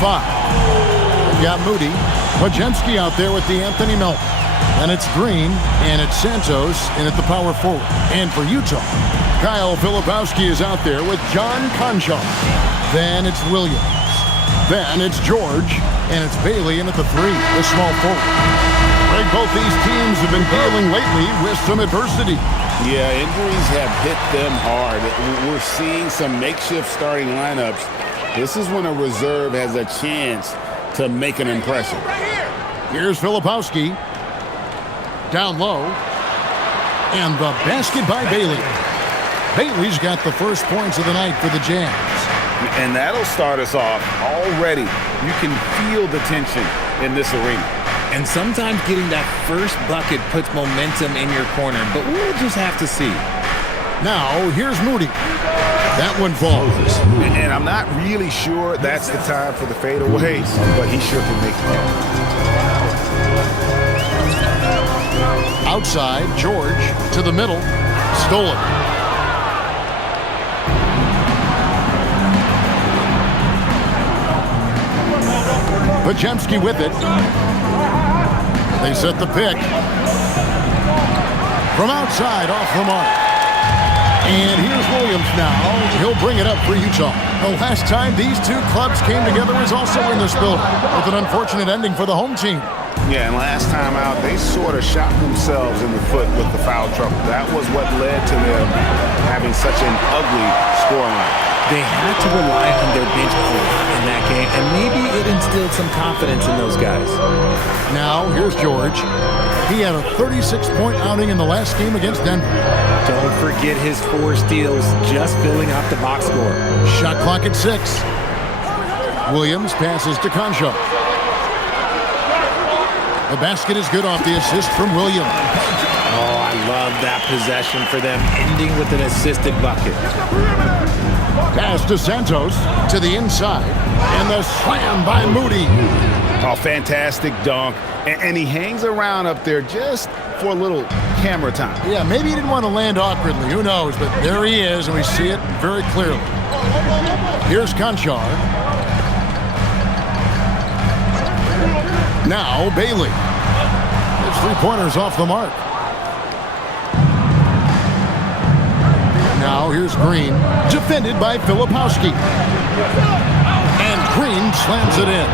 5. They've got Moody. Pojemski out there with the Anthony Melton. And it's Green, and it's Santos in at the power forward. And for Utah, Kyle Filipowski is out there with John Conchar. Then it's Williams. Then it's George, and it's Bailey in at the 3, the small forward. Greg, both these teams have been dealing lately with some adversity. Yeah, injuries have hit them hard. We're seeing some makeshift starting lineups. This is when a reserve has a chance to make an impression. Here's Filipowski. Down low. And the basket by Bailey. Bailey's got the first points of the night for the Jazz. And that'll start us off already. You can feel the tension in this arena. And sometimes getting that first bucket puts momentum in your corner, but we'll just have to see. Now, here's Moody. That one falls. And I'm not really sure that's the time for the fadeaways, but he sure can make it. Outside, George to the middle. Stolen. Pojemski with it. They set the pick. From outside, off the mark. And here's Williams now. He'll bring it up for Utah. The last time these two clubs came together was also in this building, with an unfortunate ending for the home team. Yeah, and last time out, they sort of shot themselves in the foot with the foul trouble. That was what led to them having such an ugly scoreline. They had to rely on their bench a lot in that game, and maybe it instilled some confidence in those guys. Now, here's George. He had a 36-point outing in the last game against Denver. Don't forget his 4 steals, just filling up the box score. Shot clock at 6. Williams passes to Conchar. The basket is good off the assist from Williams. Oh, I love that possession for them, ending with an assisted bucket. Pass to Santos to the inside, and the slam by Moody. Oh, fantastic dunk. And he hangs around up there just for a little camera time. Yeah, maybe he didn't want to land awkwardly. Who knows? But there he is, and we see it very clearly. Here's Conchar. Now Bailey. His 3-pointers off the mark. Now here's Green, defended by Filipowski. And Green slams it in.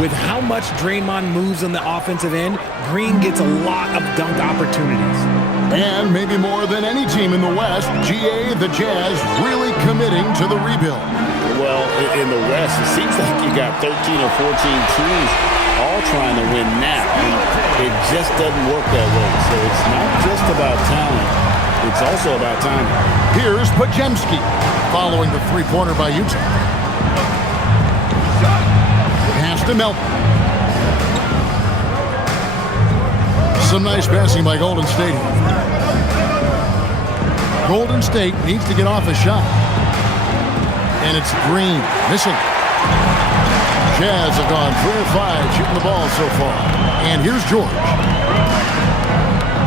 With how much Draymond moves on the offensive end, Green gets a lot of dunk opportunities. And maybe more than any team in the West, GA, the Jazz, really committing to the rebuild. Well, in the West, it seems like you got 13 or 14 teams all trying to win now. And it just doesn't work that way. So it's not just about talent. It's also about time. Here's Pojemski, following the 3-pointer by Utah. Pass to Melton. Some nice passing by Golden State. Golden State needs to get off a shot. And it's Green, missing. Jazz have gone 3 of 5 shooting the ball so far. And here's George.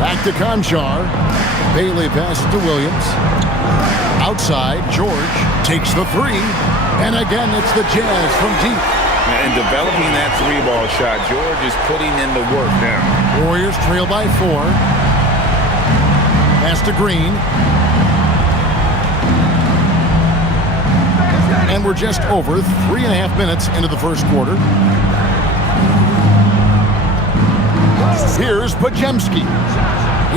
Back to Conchar. Bailey passes to Williams. Outside, George takes the 3. And again, it's the Jazz from deep. And developing that 3-ball shot, George is putting in the work now. Warriors trail by 4. Pass to Green. And we're just over 3.5 minutes into the first quarter. Here's Pojemski.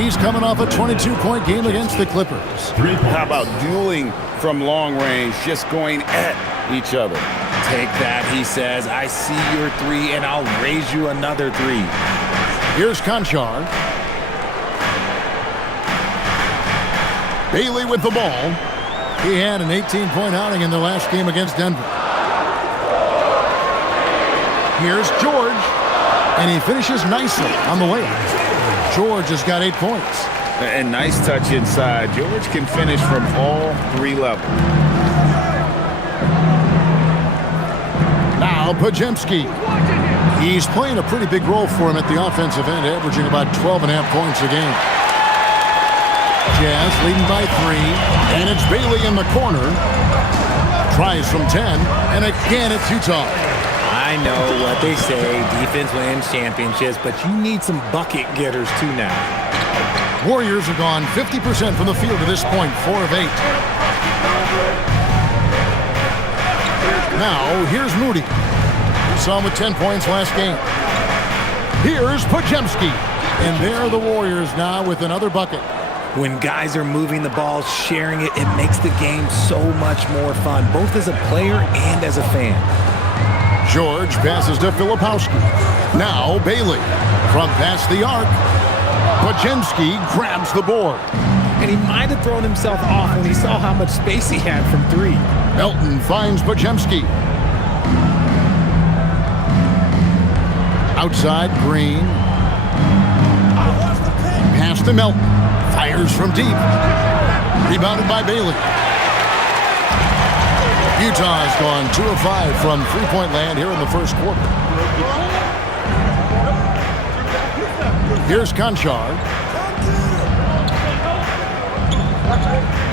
He's coming off a 22-point game against the Clippers. How about dueling from long range, just going at each other? Take that, he says. I see your 3, and I'll raise you another 3. Here's Conchar. Bailey with the ball. He had an 18-point outing in the last game against Denver. Here's George, and he finishes nicely on the way. George has got 8 points. And nice touch inside. George can finish from all 3 levels. Now Pojemski. He's playing a pretty big role for him at the offensive end, averaging about 12.5 points a game. Jazz leading by 3, and it's Bailey in the corner. Tries from 10, and again it's Utah. I know what they say, defense wins championships, but you need some bucket getters too now. Warriors have gone 50% from the field to this point, 4 of 8. Now, here's Moody. We saw him with 10 points last game. Here's Podziemski. And there are the Warriors now with another bucket. When guys are moving the ball, sharing it, it makes the game so much more fun, both as a player and as a fan. George passes to Filipowski. Now Bailey from past the arc. Podziemski grabs the board. And he might have thrown himself off when he saw how much space he had from 3. Melton finds Podziemski. Outside, Green. Pass to Melton. Fires from deep. Rebounded by Bailey. Utah has gone 2 of 5 from three-point land here in the first quarter. Here's Conchar.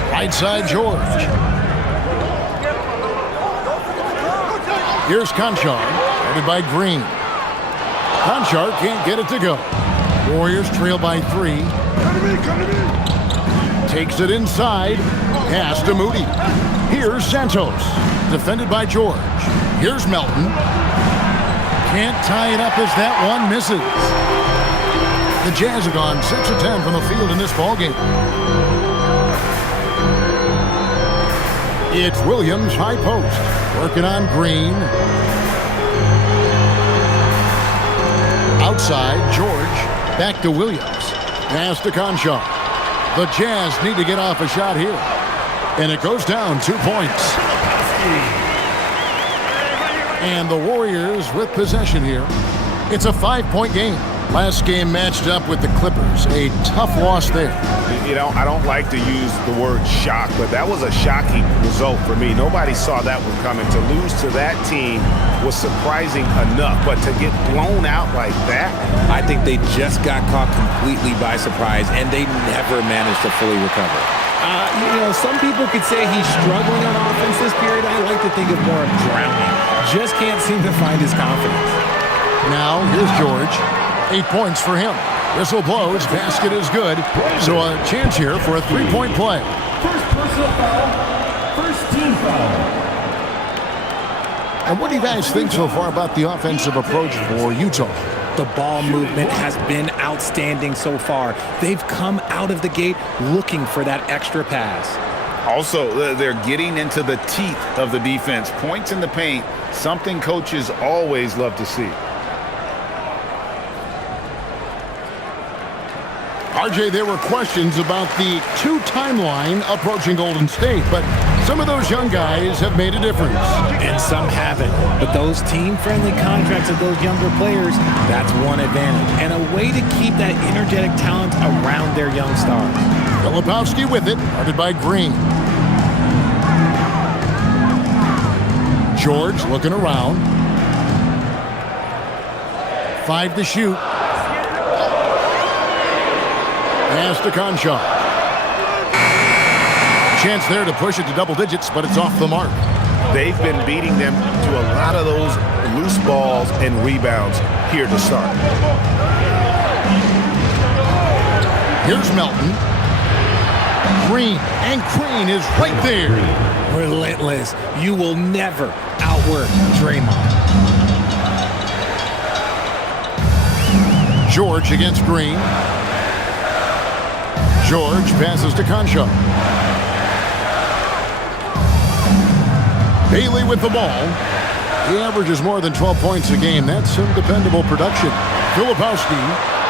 Right side, George. Here's Conchar, guarded by Green. Conchar can't get it to go. Warriors trail by 3. Takes it inside. Pass to Moody. Here's Santos, defended by George. Here's Melton. Can't tie it up as that one misses. The Jazz have gone 6 of 10 from the field in this ballgame. It's Williams, high post, working on Green. Outside, George, back to Williams. Pass to Conchar. The Jazz need to get off a shot here. And it goes down 2 points. And the Warriors with possession here. It's a 5-point game. Last game matched up with the Clippers. A tough loss there. You know, I don't like to use the word shock, but that was a shocking result for me. Nobody saw that one coming. To lose to that team was surprising enough, but to get blown out like that, I think they just got caught completely by surprise, and they never managed to fully recover. Some people could say he's struggling on offense this period. I like to think of more of drowning. Just can't seem to find his confidence. Now, here's George. 8 points for him. Whistle blows. Basket is good. So a chance here for a 3-point play. First personal foul. First team foul. And what do you guys think so far about the offensive approach for Utah? The ball movement has been outstanding so far. They've come out of the gate looking for that extra pass. also they're getting into the teeth of the defense. Points in the paint, something coaches always love to see. RJ, there were questions about the 2 timeline approaching Golden State, but some of those young guys have made a difference. And some haven't. But those team-friendly contracts of those younger players, that's one advantage. And a way to keep that energetic talent around their young stars. Filipowski with it, guarded by Green. George looking around. 5 to shoot. Pass to Conchar. Chance there to push it to double digits, but it's off the mark. They've been beating them to a lot of those loose balls and rebounds here to start. Here's Melton. Green, and Green is right there. Relentless. You will never outwork Draymond. George against Green. George passes to Conchar. Bailey with the ball. He averages more than 12 points a game. That's some dependable production. Filipowski,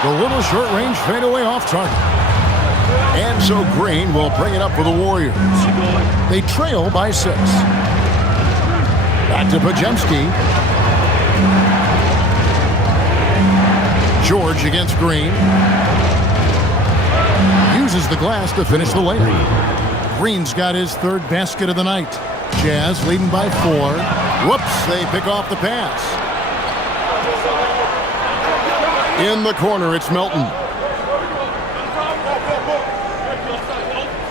the little short-range fadeaway off target. And so Green will bring it up for the Warriors. They trail by 6. Back to Podziemski. George against Green. Uses the glass to finish the layup. Green's got his 3rd basket of the night. Jazz leading by 4. Whoops, they pick off the pass. In the corner, it's Melton.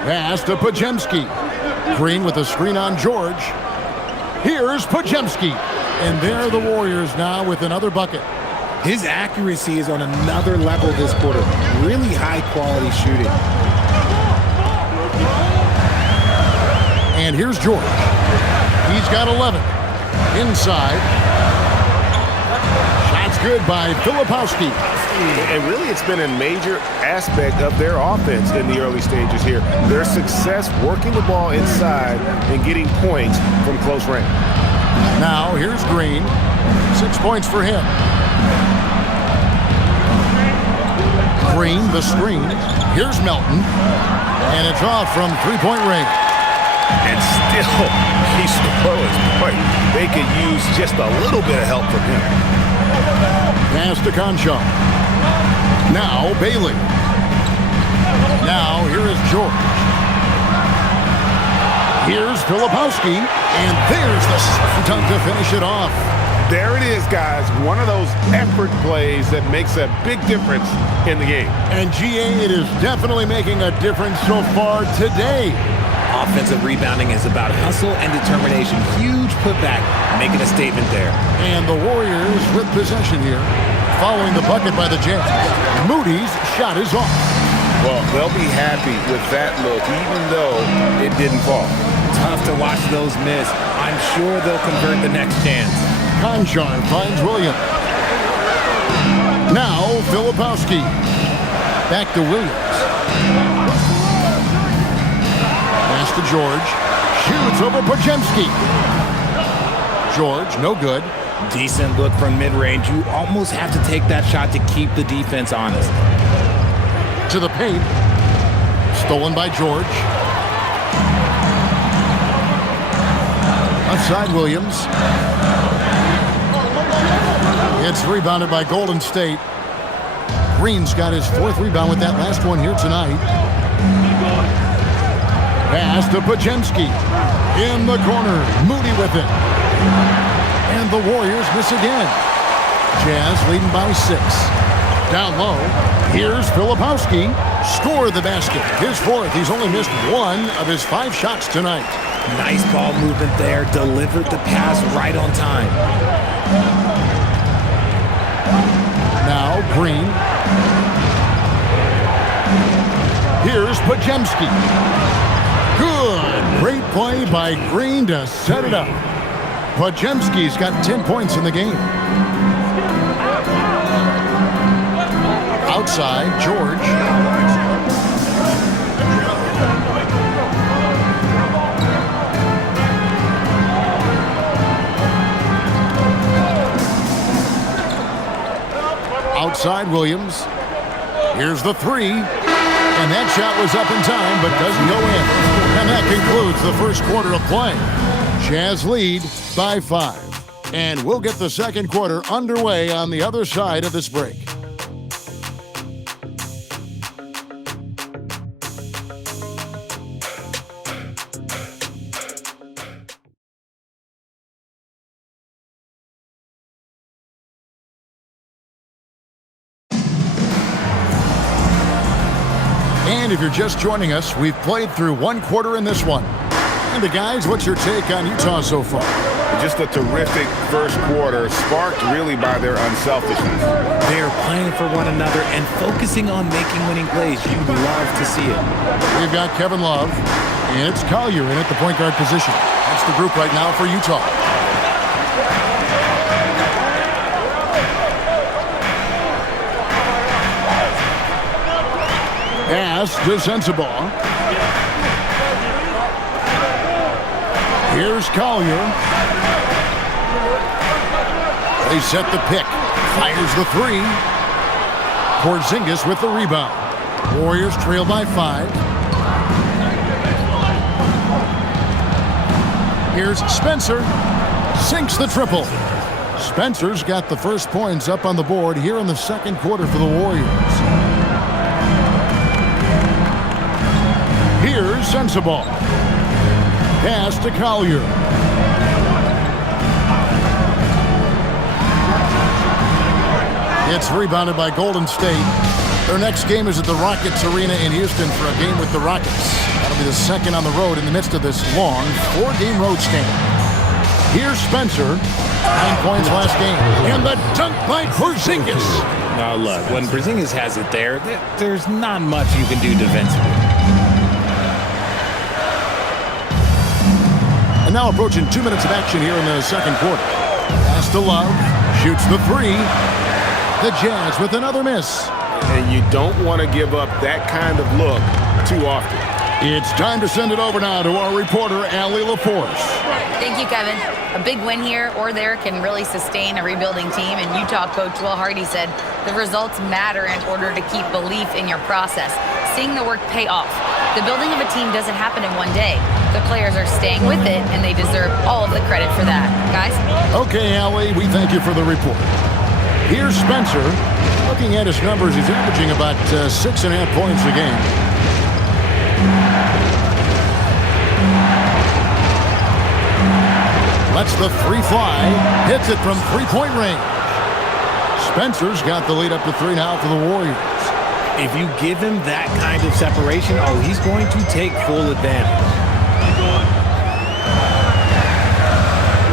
Pass to Podziemski. Green with a screen on George. Here's Podziemski. And there are the Warriors now with another bucket. His accuracy is on another level this quarter. Really high-quality shooting. And here's George. He's got 11. Inside. Shots good by Filipowski. And really, it's been a major aspect of their offense in the early stages here. Their success working the ball inside and getting points from close range. Now, here's Green. 6 points for him. Green, the screen. Here's Melton. And it's off from three-point range. And still, he scores. Boy, they could use just a little bit of help from him. Pass to Conchar. Now Bailey. Now here is George. Here's Filipowski. And there's the dunk to finish it off. There it is, guys. One of those effort plays that makes a big difference in the game. And GA, it is definitely making a difference so far today. Offensive rebounding is about hustle and determination. Huge putback, making a statement there. And the Warriors with possession here, following the bucket by the Jazz. Moody's shot is off. Well, they'll be happy with that look, even though it didn't fall. Tough to watch those miss. I'm sure they'll convert the next chance. Conchar finds Williams. Now Filipowski. Back to Williams. Pass to George. Shoots over Podziemski. George, no good. Decent look from mid-range. You almost have to take that shot to keep the defense honest. To the paint. Stolen by George. Outside Williams. It's rebounded by Golden State. Green's got his fourth rebound with that last one here tonight. Pass to Podziemski. In the corner. Moody with it. And the Warriors miss again. Jazz leading by 6. Down low. Here's Filipowski. Score the basket. His fourth. He's only missed one of his 5 shots tonight. Nice ball movement there. Delivered the pass right on time. Now Green. Here's Podziemski. Good. Great play by Green to set it up. Podziemski's got 10 points in the game. Outside, George. Outside Williams. Here's the three. And that shot was up in time, but doesn't go in. And that concludes the first quarter of play. Jazz lead by 5. And we'll get the second quarter underway on the other side of this break. And if you're just joining us, we've played through one quarter in this one. And the guys, what's your take on Utah so far? Just a terrific first quarter, sparked really by their unselfishness. They're playing for one another and focusing on making winning plays. You love to see it. We've got Kevin Love, and it's Collier in at the point guard position. That's the group right now for Utah. Pass to Sensabaugh. Here's Collier. They set the pick. Fires the three. Porzingis with the rebound. Warriors trail by 5. Here's Spencer. Sinks the triple. Spencer's got the first points up on the board here in the second quarter for the Warriors. Here's Sensabaugh. Pass to Collier. It's rebounded by Golden State. Their next game is at the Rockets Arena in Houston for a game with the Rockets. That'll be the second on the road in the midst of this long 4-game road stand. Here's Spencer. 9 points last game. And the dunk by Porzingis. Now look, when Porzingis has it there's not much you can do defensively. And now approaching 2 minutes of action here in the second quarter. Pass to Love. Shoots the three. The Jazz with another miss. And you don't want to give up that kind of look too often. It's time to send it over now to our reporter, Allie LaForce. Thank you, Kevin. A big win here or there can really sustain a rebuilding team, and Utah coach Will Hardy said the results matter in order to keep belief in your process. Seeing the work pay off. The building of a team doesn't happen in one day. The players are staying with it, and they deserve all of the credit for that. Guys? Okay, Allie, we thank you for the report. Here's Spencer. Looking at his numbers, he's averaging about 6.5 points a game. Lets the three fly. Hits it from three-point range. Spencer's got the lead up to 3 now for the Warriors. If you give him that kind of separation, he's going to take full advantage.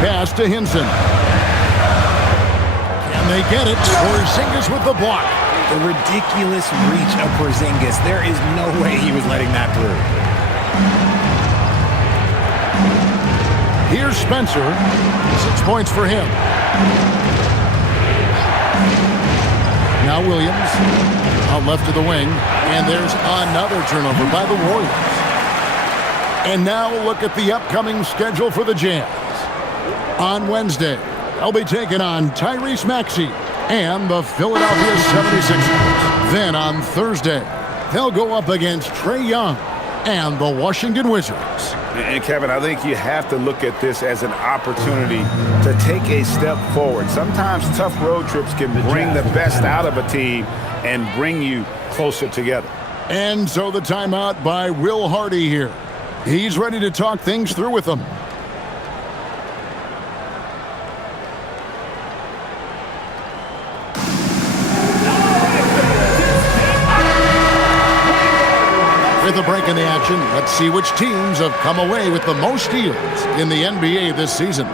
Pass to Hinson. Can they get it? Porzingis with the block. The ridiculous reach of Porzingis. There is no way he was letting that through. Here's Spencer. 6 points for him. Now Williams. Out left to the wing. And there's another turnover by the Warriors. And now look at the upcoming schedule for the Jazz. On Wednesday, they'll be taking on Tyrese Maxey and the Philadelphia 76ers. Then on Thursday, they'll go up against Trae Young and the Washington Wizards. And Kevin, I think you have to look at this as an opportunity to take a step forward. Sometimes tough road trips can bring the best out of a team and bring you closer together. And so the timeout by Will Hardy here. He's ready to talk things through with them. With a break in the action, let's see which teams have come away with the most steals in the NBA this season.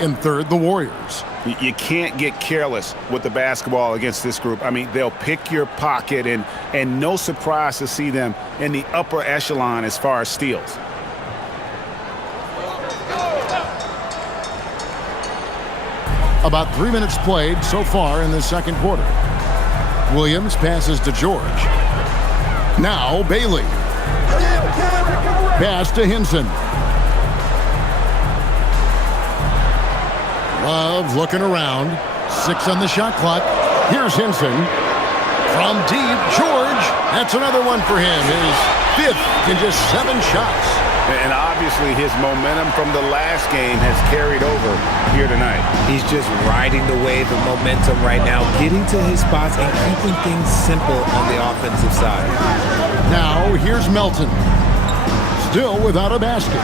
In third, the Warriors. You can't get careless with the basketball against this group. I mean, they'll pick your pocket, and no surprise to see them in the upper echelon as far as steals. About 3 minutes played so far in the second quarter. Williams passes to George. Now Bailey. Pass to Hinson. Love looking around. 6 on the shot clock. Here's Hinson. From deep, George. That's another one for him. His 5th in just 7 shots. And obviously his momentum from the last game has carried over here tonight. He's just riding the wave of momentum right now, getting to his spots and keeping things simple on the offensive side. Now here's Melton. Still without a basket.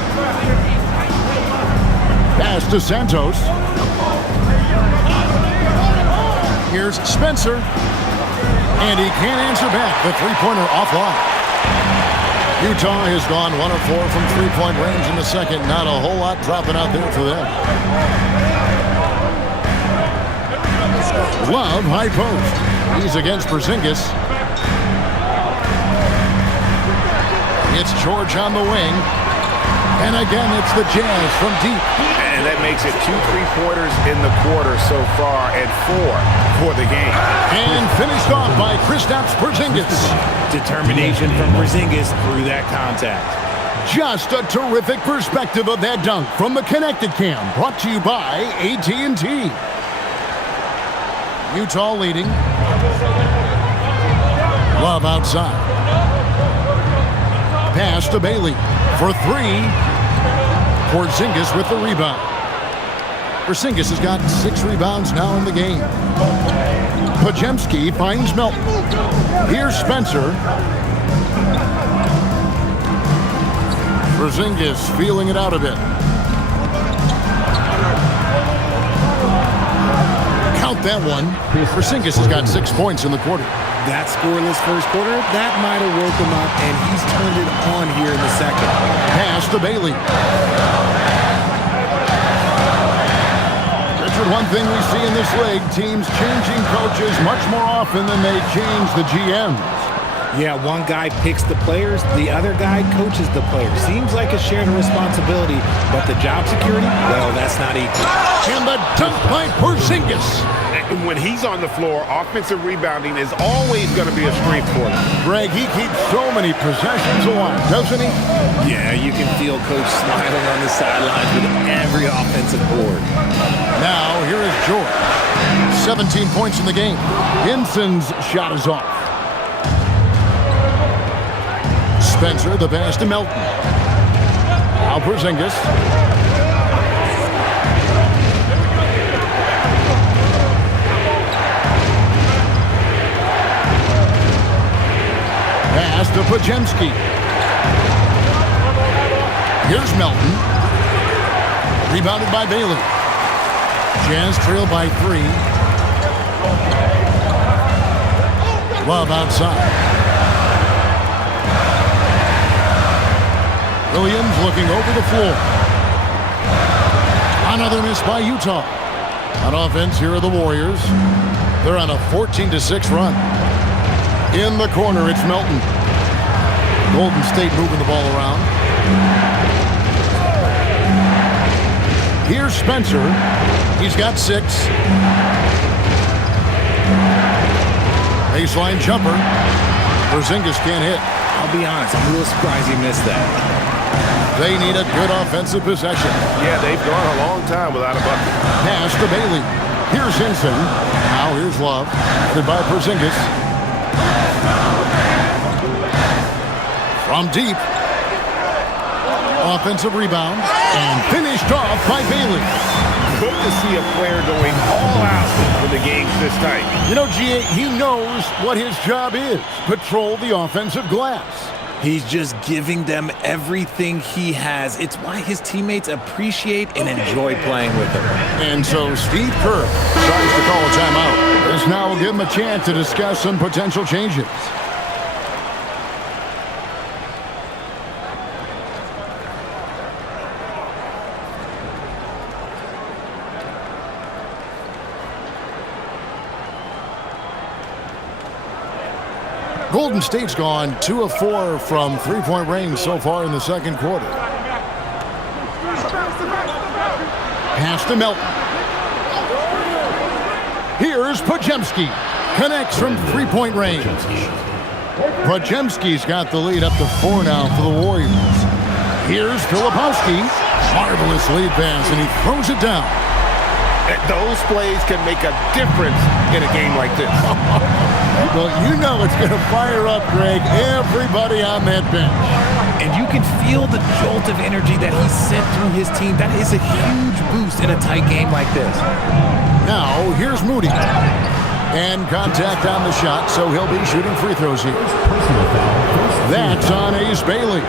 Pass to Santos. Here's Spencer. And he can't answer back. The three-pointer offline. Utah has gone 1 of 4 from three-point range in the second. Not a whole lot dropping out there for them. Love, high post. He's against Porzingis. It's George on the wing. And again, it's the Jazz from deep. And that makes it 2 3-pointers in the quarter so far and 4 for the game. And finished off by Kristaps Porzingis. Determination from Porzingis through that contact. Just a terrific perspective of that dunk from the Connecticut cam. Brought to you by AT&T. Utah leading. Love outside. Pass to Bailey for 3. Porzingis with the rebound. Porzingis has got 6 rebounds now in the game. Podziemski finds Melton. Here's Spencer. Porzingis feeling it out a bit. Count that one. Porzingis has got 6 points in the quarter. That scoreless first quarter, that might have woke him up, and he's turned it on here in the second. Pass to Bailey. one thing we see in this league, teams changing coaches much more often than they change the GMs. Yeah, one guy picks the players, the other guy coaches the players. Seems like a shared responsibility, but the job security, well, that's not equal. And the dunk by Porzingis. And when he's on the floor, offensive rebounding is always going to be a strength for him. Greg, he keeps so many possessions alive, doesn't he? Yeah, you can feel Coach smiling on the sidelines with every offensive board. Now, here is George. 17 points in the game. Inson's shot is off. Spencer, the pass to Melton. Now Porzingis. Pass to Podziemski. Here's Melton. Rebounded by Bailey. Jazz trail by 3. Love outside. Williams looking over the floor. Another miss by Utah. On offense, here are the Warriors. They're on a 14-6 run. In the corner, it's Melton. Golden State moving the ball around. Here's Spencer. He's got 6. Baseline jumper. Porzingis can't hit. I'll be honest, I'm a little surprised he missed that. They need a good offensive possession. Yeah, they've gone a long time without a bucket. Pass to Bailey. Here's Hinson. Now here's Love. Goodbye, Porzingis. From deep. Offensive rebound. And finished off by Bailey. Good to see a player going all out when the game's this tight. You know, G.A., he knows what his job is. Patrol the offensive glass. He's just giving them everything he has. It's why his teammates appreciate and enjoy playing with him. And so Steve Kerr decides to call a timeout. This now will give him a chance to discuss some potential changes. Golden State's gone 2 of 4 from three-point range so far in the second quarter. Pass to Melton. Here's Podziemski. Connects from three-point range. Podziemski's got the lead up to 4 now for the Warriors. Here's Filipowski. Marvelous lead pass, and he throws it down. Those plays can make a difference in a game like this. Well, you know it's going to fire up, Greg, everybody on that bench. And you can feel the jolt of energy that he sent through his team. That is a huge boost in a tight game like this. Now, Here's Moody. And contact on the shot, so he'll be shooting free throws here. That's on Ace Bailey.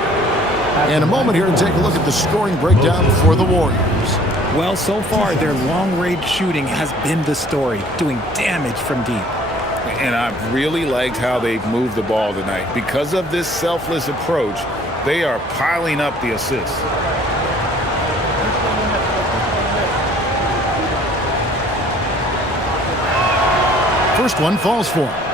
In a moment here, take a look at the scoring breakdown for the Warriors. well, so far, their long-range shooting has been the story, doing damage from deep. And I've really liked how they've moved the ball tonight. Because of this selfless approach, they are piling up the assists. First one falls for him.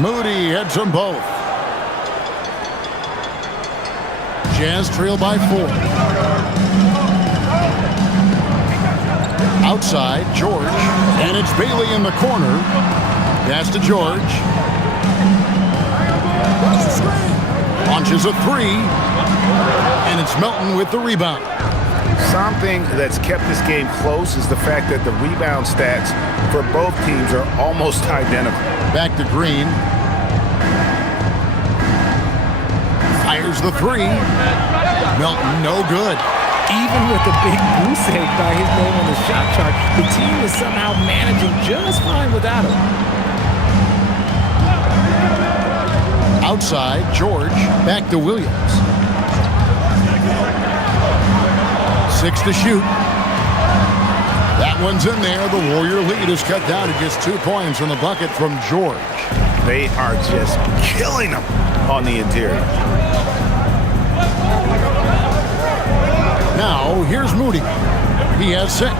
Moody heads them both. Jazz trail by 4. Outside, George. And it's Bailey in the corner. Pass to George. Launches a 3. And it's Melton with the rebound. Something that's kept this game close is the fact that the rebound stats for both teams are almost identical. Back to Green. Fires the 3. Melton, no good. Even with the big goose egg by his name on the shot chart, the team is somehow managing just fine without him. Outside, George. Back to Williams. 6 to shoot. That one's in there. The Warrior lead is cut down to just 2 points from the bucket from George. They are just killing them on the interior. Now, here's Moody. He has 6.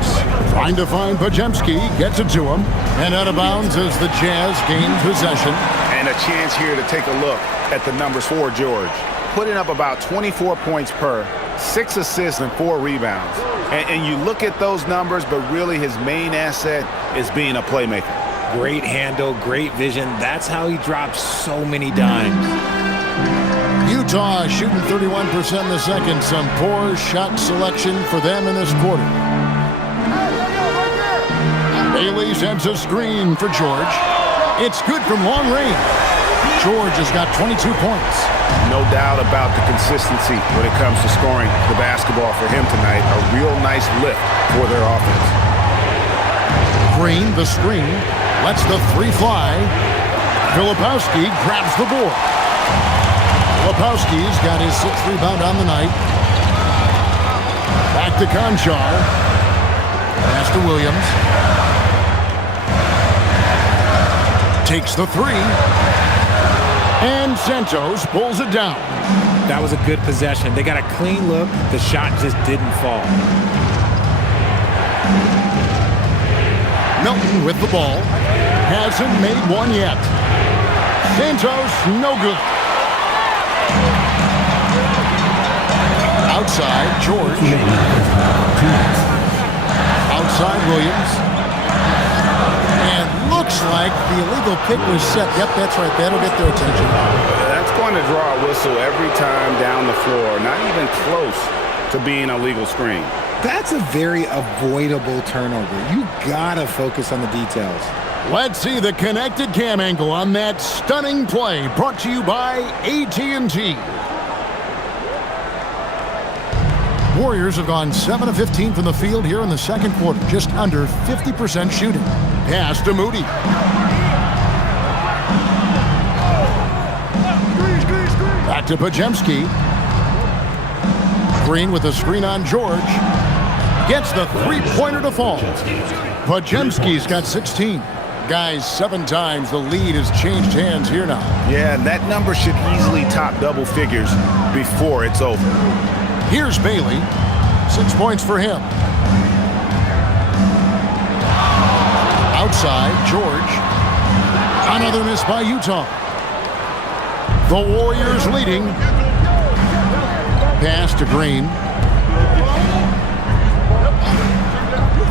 Trying to find Pajemski. Gets it to him. And out of bounds as the Jazz gain possession. And a chance here to take a look at the numbers for George. Putting up about 24 points per, 6 assists and 4 rebounds. And you look at those numbers, but really his main asset is being a playmaker. Great handle, great vision. That's how he drops so many dimes. Utah shooting 31% in the second. Some poor shot selection for them in this quarter. Bailey sends a screen for George. It's good from long range. George has got 22 points. No doubt about the consistency when it comes to scoring the basketball for him tonight. A real nice lift for their offense. Green, the screen, lets the 3 fly. Filipowski grabs the board. Filipowski's got his 6th rebound on the night. Back to Conchar. Pass to Williams. Takes the 3. And Santos pulls it down. That was a good possession. They got a clean look. The shot just didn't fall. Milton with the ball. Hasn't made one yet. Santos, no good. Outside, George. Outside, Williams. And looks like the illegal pick was set. Yep, that's right. That'll get their attention. That's going to draw a whistle every time down the floor. Not even close to being a legal screen. That's a very avoidable turnover. You gotta focus on the details. Let's see the connected cam angle on that stunning play, brought to you by AT&T. Warriors have gone 7 of 15 from the field here in the second quarter, just under 50% shooting. Pass to Moody. Back to Pajemski. Green with a screen on George. Gets the 3-pointer to fall. Pajemski's got 16. Guys, 7 times the lead has changed hands here now. Yeah, and that number should easily top double figures before it's over. Here's Bailey. 6 points for him. Outside, George. Another miss by Utah. The Warriors leading. Pass to Green.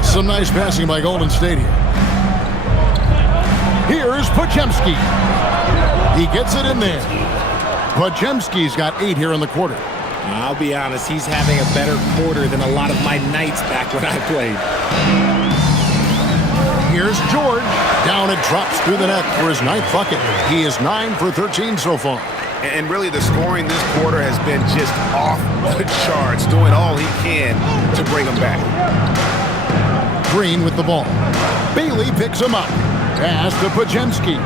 Some nice passing by Golden State here. Here's Pajemski. He gets it in there. Pajemski's got 8 here in the quarter. I'll be honest, he's having a better quarter than a lot of my nights back when I played. Here's George. Down it drops through the net for his 9th bucket. He is 9 for 13 so far. And really the scoring this quarter has been just off the charts, doing all he can to bring them back. Green with the ball. Bailey picks him up. Pass to Pajemski.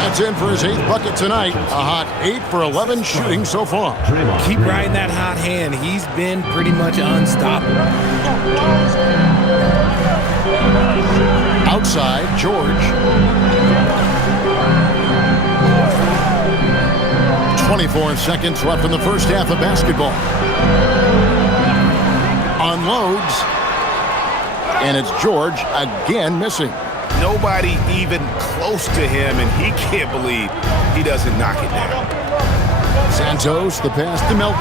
That's in for his 8th bucket tonight. A hot 8 for 11 shooting so far. Keep riding that hot hand. He's been pretty much unstoppable. Outside, George. 24 seconds left in the first half of basketball. Unloads. And it's George again missing. Nobody even close to him, and he can't believe he doesn't knock it down. Santos, the pass to Milton.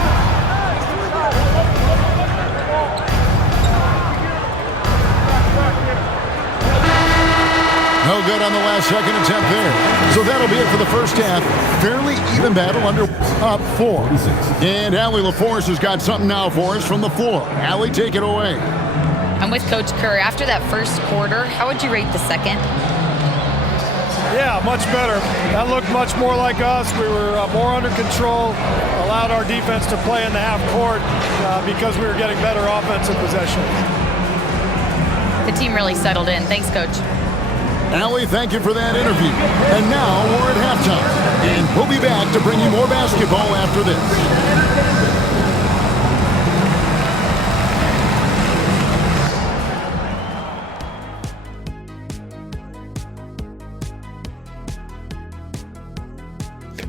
No good on the last second attempt there. So that'll be it for the first half. Fairly even battle under up 4. And Allie LaForce has got something now for us from the floor. Allie, take it away. I'm with Coach Kerr. After that first quarter, how would you rate the second? Yeah, much better. That looked much more like us. We were more under control, allowed our defense to play in the half court because we were getting better offensive possession. The team really settled in. Thanks, Coach. Allie, thank you for that interview. And now we're at halftime. And we'll be back to bring you more basketball after this.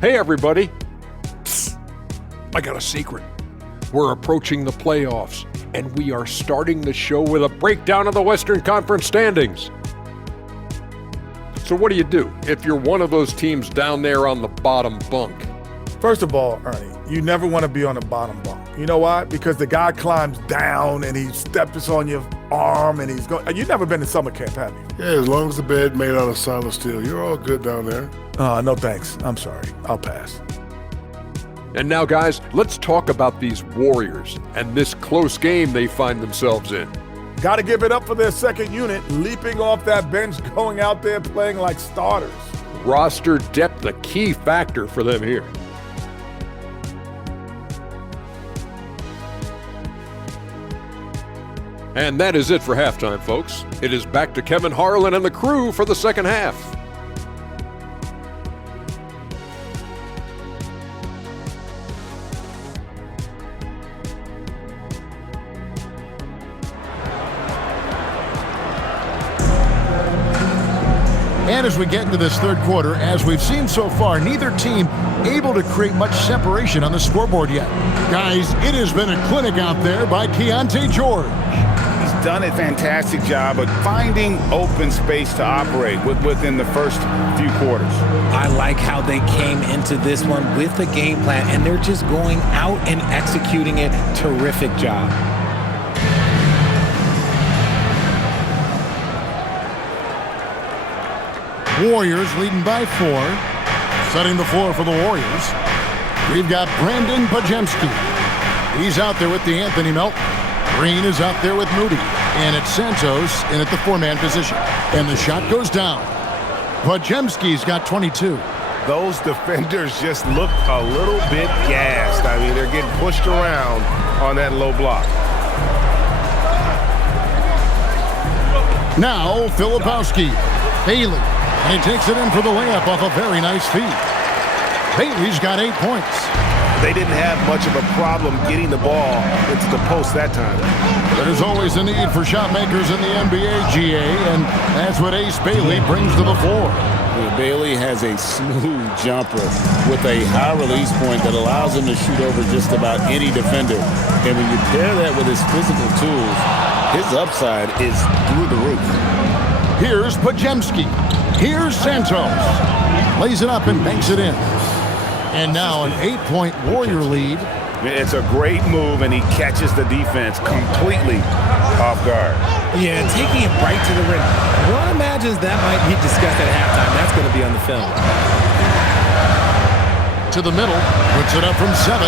Hey, everybody. Psst. I got a secret. We're approaching the playoffs, and we are starting the show with a breakdown of the Western Conference standings. So what do you do if you're one of those teams down there on the bottom bunk? First of all, Ernie, you never want to be on the bottom bunk. You know why? Because the guy climbs down and he steps on your arm and he's going. You've never been to summer camp, have you? Yeah, as long as the bed made out of solid steel, you're all good down there. No thanks. I'm sorry. I'll pass. And now, guys, let's talk about these Warriors and this close game they find themselves in. Got to give it up for their second unit, leaping off that bench, going out there playing like starters. Roster depth, a key factor for them here. And that is it for halftime, folks. It is back to Kevin Harlan and the crew for the second half. And as we get into this third quarter, as we've seen so far, neither team able to create much separation on the scoreboard yet. Guys, it has been a clinic out there by Keontae George. He's done a fantastic job of finding open space to operate within the first few quarters. I like how they came into this one with a game plan, and they're just going out and executing it. Terrific job. Warriors leading by 4. Setting the floor for the Warriors, we've got Brandon Pajemski. He's out there with the Anthony Melton. Green is out there with Moody. And it's Santos in at the 4-man position. And the shot goes down. Pajemski's got 22. Those defenders just look a little bit gassed. I mean, they're getting pushed around on that low block. Now, Filipowski. Bailey. And he takes it in for the layup off a very nice feed. Bailey's got 8 points. They didn't have much of a problem getting the ball into the post that time. There's always a need for shot makers in the NBA, GA, and that's what Ace Bailey brings to the floor. Bailey has a smooth jumper with a high release point that allows him to shoot over just about any defender. And when you pair that with his physical tools, his upside is through the roof. Here's Pajemski. Here's Santos. Lays it up and banks it in. And now an 8-point Warrior lead. It's a great move, and he catches the defense completely off guard. Yeah, taking it right to the rim. One imagines that might be discussed at halftime. That's going to be on the film. To the middle. Puts it up from 7.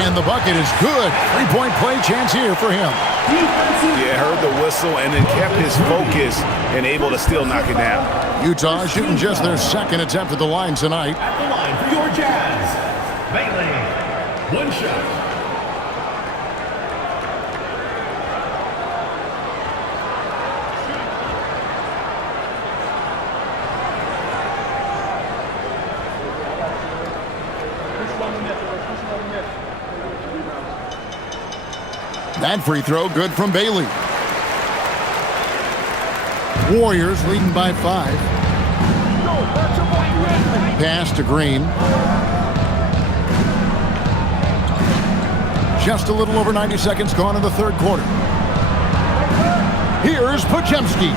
And the bucket is good. 3-point play chance here for him. Yeah, heard the whistle and then kept his focus and able to still knock it down. Utah shooting just their second attempt at the line tonight. At the line for your Jazz, Bailey. 1 shot. That free throw good from Bailey. Warriors leading by 5. Pass to Green. Just a little over 90 seconds gone in the third quarter. Here's Pajemski.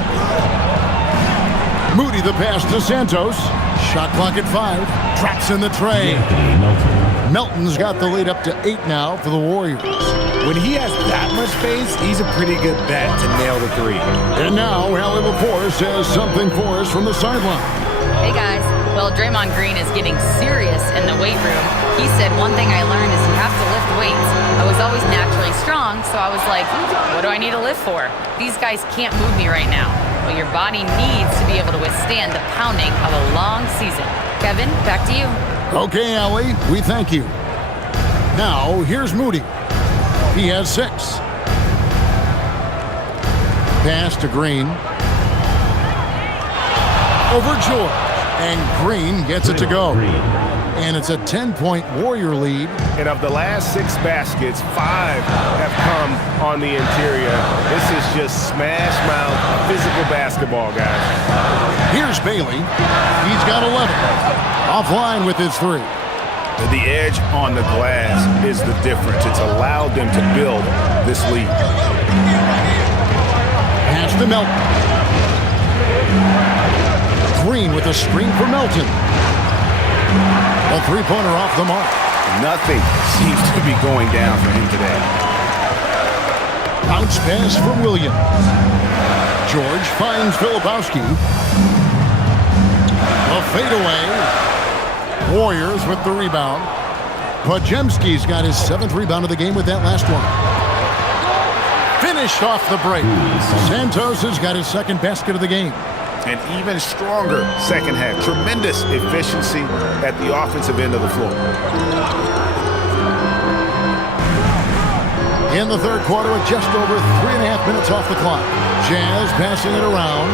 Moody the pass to Santos. Shot clock at 5. Traps in the tray. Melton's got the lead up to 8 now for the Warriors. When he has that much space, he's a pretty good bet to nail the 3. And now, Allie LaForce has something for us from the sideline. Hey, guys. Well, Draymond Green is getting serious in the weight room. He said, one thing I learned is you have to lift weights. I was always naturally strong, so I was like, what do I need to lift for? These guys can't move me right now. But your body needs to be able to withstand the pounding of a long season. Kevin, back to you. Okay, Allie, we thank you. Now, here's Moody. He has 6. Pass to Green. over George. And Green gets it to go. And it's a 10-point Warrior lead. And of the last 6 baskets, 5 have come on the interior. This is just smash mouth physical basketball, guys. Here's Bailey. He's got 11. Offline with his 3. The edge on the glass is the difference. It's allowed them to build this lead. Pass to Melton. Green with a screen for Melton. A 3-pointer off the mark. Nothing seems to be going down for him today. Bounce pass for Williams. George finds Filipowski. A fadeaway. Warriors with the rebound. Podziemski's got his 7th rebound of the game with that last one. Finished off the break. Santos has got his 2nd basket of the game. An even stronger second half. Tremendous efficiency at the offensive end of the floor. In the 3rd quarter with just over 3.5 minutes off the clock. Jazz passing it around.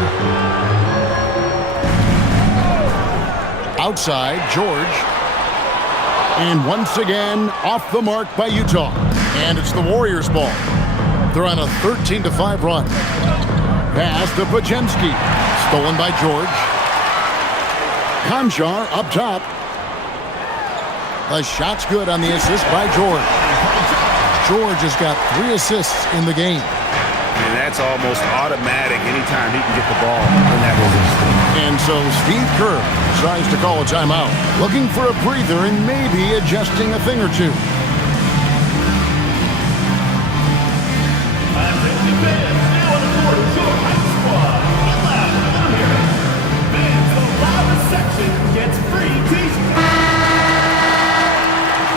Outside, George. And once again, off the mark by Utah. And it's the Warriors' ball. They're on a 13-5 run. Pass to Podziemski. Stolen by George. Conchar up top. The shot's good on the assist by George. George has got 3 assists in the game. And that's almost automatic anytime he can get the ball in that position. And so Steve Kerr decides to call a timeout, looking for a breather and maybe adjusting a thing or two.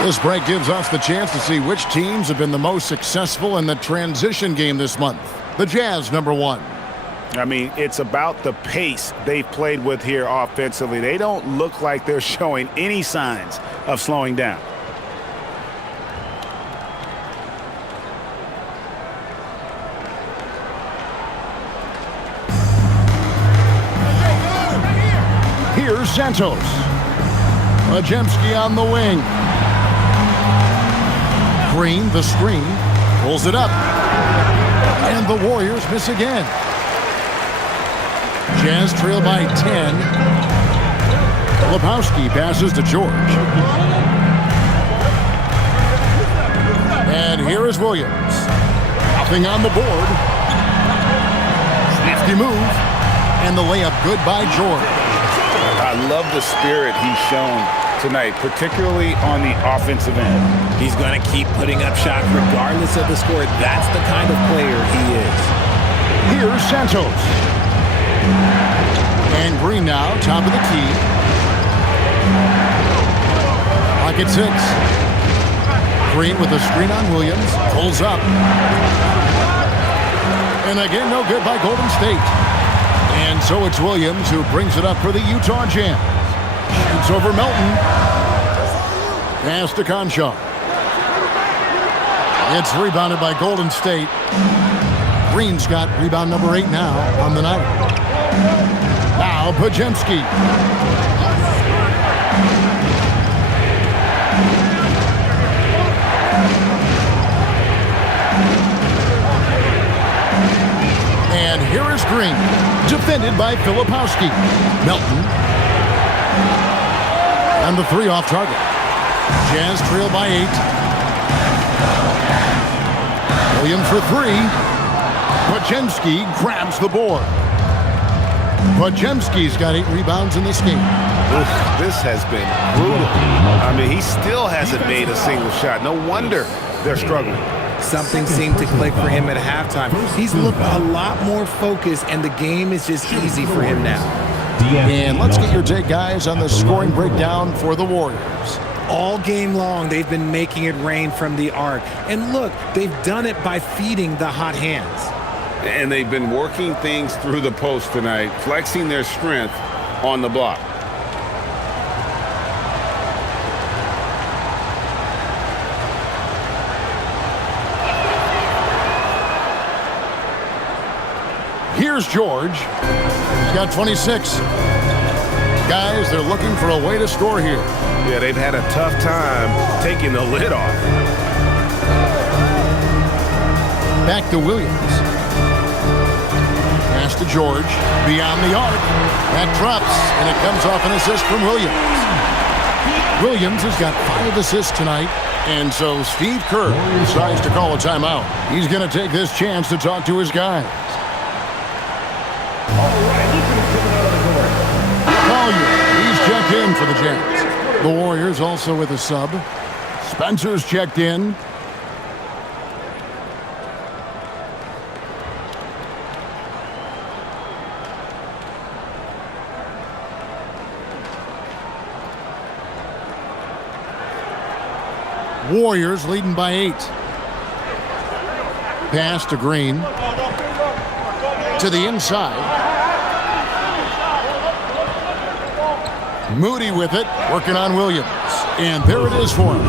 This break gives us the chance to see which teams have been the most successful in the transition game this month. The Jazz, number 1. I mean, it's about the pace they've played with here offensively. They don't look like they're showing any signs of slowing down. Here's Santos. Podziemski on the wing. Green, the screen, pulls it up. And the Warriors miss again. Jazz trail by 10. Filipowski passes to George. And here is Williams. Nothing on the board. Nifty move. And the layup good by George. I love the spirit he's shown tonight, particularly on the offensive end. He's going to keep putting up shots regardless of the score. That's the kind of player he is. Here's Santos. And Green now, top of the key. Pocket 6. Green with a screen on Williams. Pulls up. And again, no good by Golden State. And so it's Williams who brings it up for the Utah Jazz. Shoots over Melton. Pass to Conchar. It's rebounded by Golden State. Green's got rebound number 8 now on the night. Now Podziemski. And here is Green, defended by Filipowski. Melton. And the 3 off target. Jazz trail by 8. Williams for 3. Podziemski grabs the board. Podziemski's got 8 rebounds in this game. This has been brutal. I mean, he still hasn't made a single shot. No wonder they're struggling. Something seemed to click for him at halftime. He's looked a lot more focused, and the game is just easy for him now. And let's get your take, guys, on the scoring breakdown for the Warriors. All game long, they've been making it rain from the arc. And look, they've done it by feeding the hot hands. And they've been working things through the post tonight, flexing their strength on the block. Here's George. He's got 26. guys, they're looking for a way to score here. Yeah, they've had a tough time taking the lid off. Back to Williams. Pass to George. Beyond the arc. That drops, and it comes off an assist from Williams. Williams has got 5 assists tonight, and so Steve Kerr decides to call a timeout. He's going to take this chance to talk to his guys. Collier, he's checked in for the Jazz. The Warriors also with a sub. Spencer's checked in. Warriors leading by 8. Pass to Green. To the inside. Moody with it, working on Williams. And there it is for him.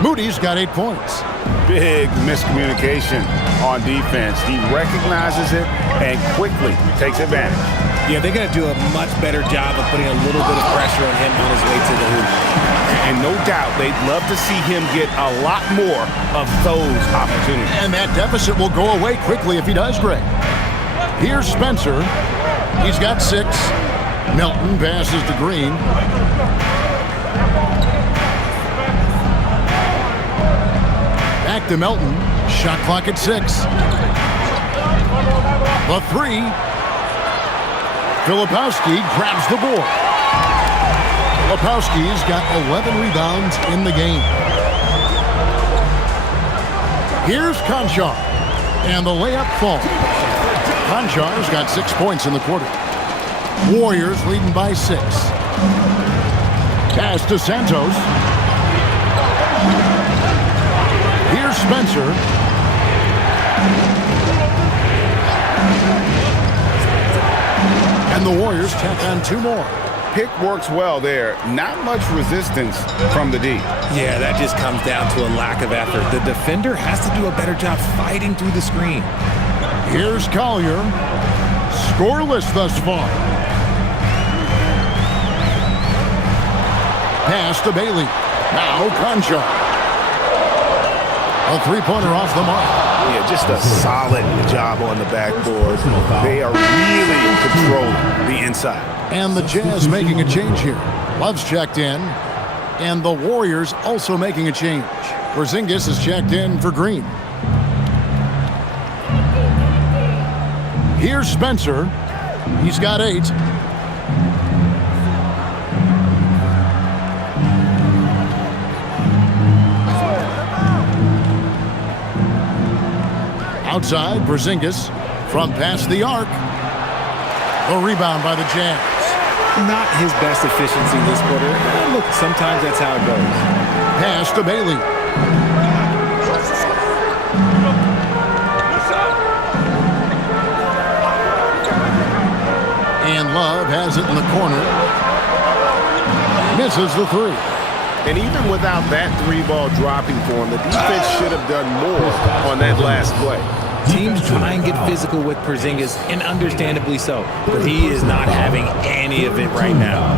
Moody's got 8 points. Big miscommunication on defense. He recognizes it and quickly takes advantage. Yeah, they're going to do a much better job of putting a little bit of pressure on him on his way to the hoop. And no doubt, they'd love to see him get a lot more of those opportunities. And that deficit will go away quickly if he does, Greg. Here's Spencer. He's got 6. Melton passes to Green. Back to Melton. Shot clock at 6. The 3. Filipowski grabs the board. Filipowski's got 11 rebounds in the game. Here's Conchar. And the layup falls. Conchar's got 6 points in the quarter. Warriors leading by 6. Pass to Santos. Here's Spencer. And the Warriors tack on 2 more. Pick works well there. Not much resistance from the D. Yeah, that just comes down to a lack of effort. The defender has to do a better job fighting through the screen. Here's Collier. Scoreless thus far. Pass to Bailey. Now Conchar. A 3-pointer off the mark. Yeah, just a solid job on the backboard. They are really controlling the inside. And the Jazz making a change here. Love's checked in. And the Warriors also making a change. Porzingis is checked in for Green. Here's Spencer. He's got 8. Outside, Porzingis from past the arc. The rebound by the Jazz. Not his best efficiency this quarter. Look, sometimes that's how it goes. Pass to Bailey. And Love has it in the corner. Misses the 3. And even without that 3-ball dropping for him, the defense should have done more on that last play. Teams try and get physical with Porzingis, and understandably so, but he is not having any of it right now.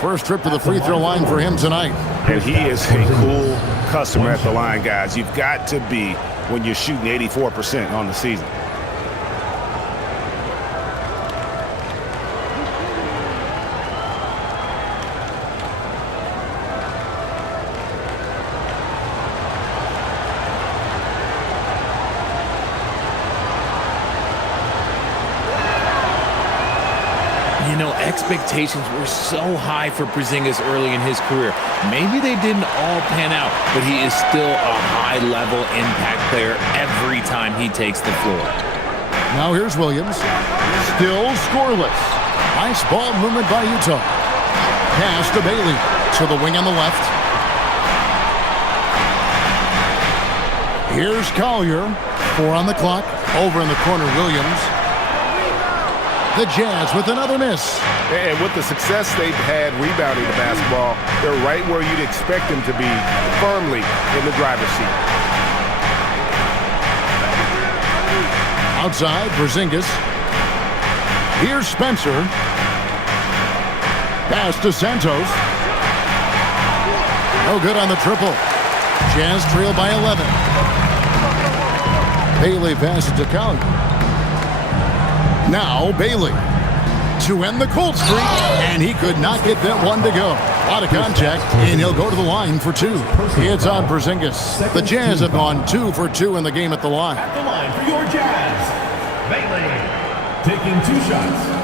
First trip to the free throw line for him tonight. And he is a cool customer at the line, guys. You've got to be when you're shooting 84% on the season. You know, expectations were so high for Porzingis early in his career. Maybe they didn't all pan out, but he is still a high-level impact player every time he takes the floor. Now here's Williams. Still scoreless. Nice ball movement by Utah. Pass to Bailey. To the wing on the left. Here's Collier. 4 on the clock. Over in the corner, Williams. The Jazz with another miss. And with the success they've had rebounding the basketball, they're right where you'd expect them to be, firmly in the driver's seat. Outside, Porzingis. Here's Spencer. Pass to Santos. No good on the triple. Jazz trail by 11. Bailey passes to Collier. Now Bailey to end the cold streak, and he could not get that one to go. A lot of contact, and he'll go to the line for 2. It's on Porzingis. The Jazz have gone 2 for 2 in the game at the line. At the line for your Jazz, Bailey, taking 2 shots.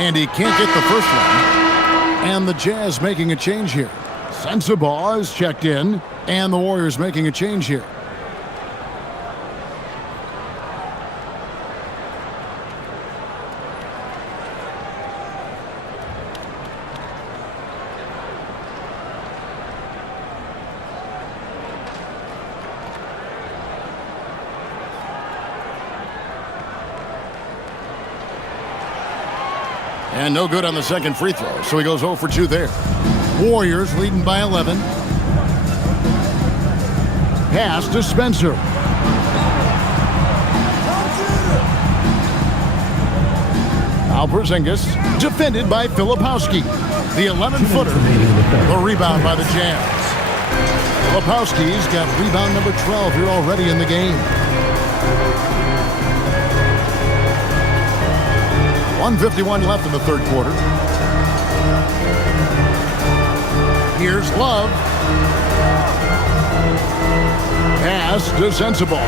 And he can't get the first one. And the Jazz making a change here. Sensabaugh is checked in, and the Warriors making a change here. And no good on the second free throw, so he goes 0 for 2 there. Warriors leading by 11. Pass to Spencer. Now Porzingis, defended by Filipowski. The 11-footer, the rebound by the Jazz. Filipowski's got rebound number 12 here already in the game. 1:51 left in the third quarter. Here's Love. Pass to Sensabaugh.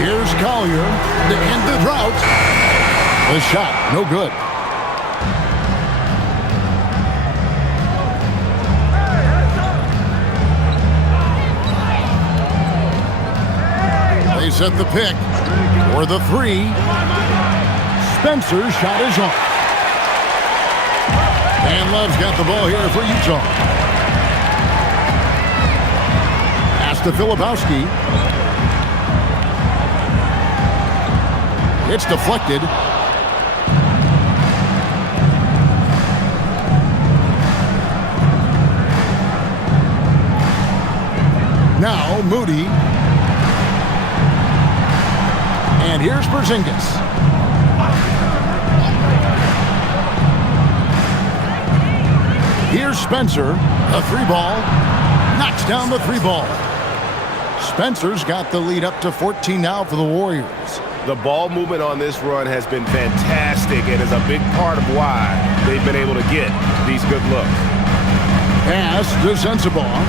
Here's Collier to end the drought. The shot, no good. They set the pick for the 3. Spencer's shot is off. And Love's got the ball here for Utah. Pass to Filipowski. It's deflected. Now Moody. And here's Porzingis. Here's Spencer, a 3-ball, knocks down the 3-ball. Spencer's got the lead up to 14 now for the Warriors. The ball movement on this run has been fantastic and is a big part of why they've been able to get these good looks. Pass to Sensabaugh.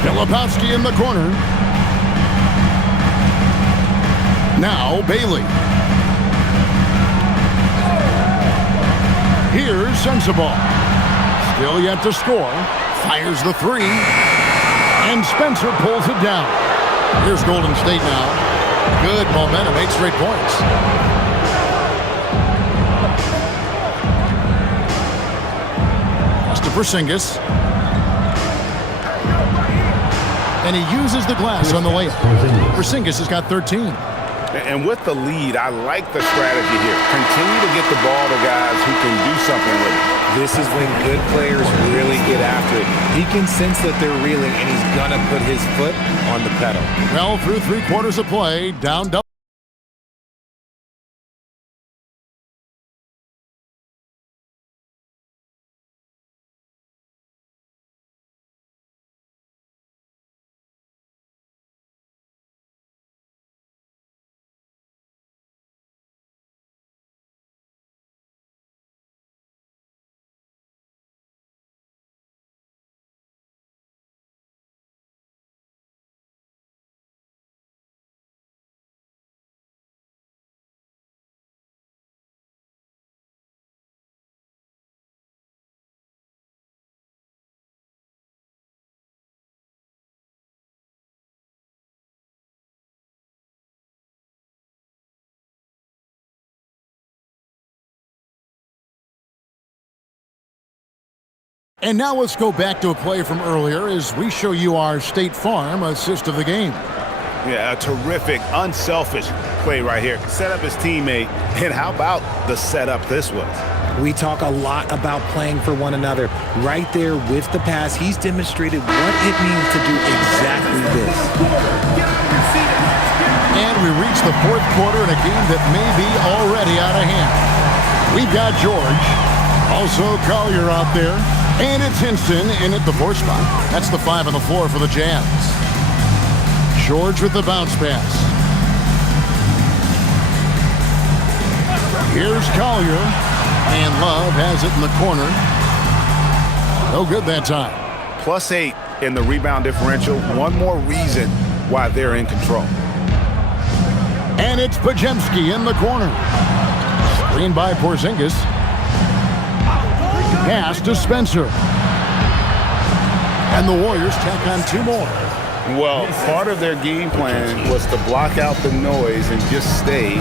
Filipowski in the corner. Now Bailey. Here's Sensabaugh. Still yet to score. Fires the 3. And Spencer pulls it down. Here's Golden State now. Good momentum, 8 straight points. Pass to Porzingis. And he uses the glass on the layup. Porzingis has got 13. And with the lead, I like the strategy here. Continue to get the ball to guys who can do something with it. This is when good players really get after it. He can sense that they're reeling, and he's going to put his foot on the pedal. Well, through 3 quarters of play, down double. And now let's go back to a play from earlier as we show you our State Farm assist of the game. Yeah, a terrific, unselfish play right here. Set up his teammate, and how about the setup this was? We talk a lot about playing for one another. Right there with the pass, he's demonstrated what it means to do exactly this. And we reach the fourth quarter in a game that may be already out of hand. We've got George, also Collier out there, and it's Hinson in at the 4 spot. That's the 5 on the floor for the Jazz. George with the bounce pass. Here's Collier, and Love has it in the corner. No good that time. +8 in the rebound differential. One more reason why they're in control. And it's Pajemski in the corner. Screen by Porzingis. Pass to Spencer. And the Warriors tack on 2 more. Well, part of their game plan was to block out the noise and just stay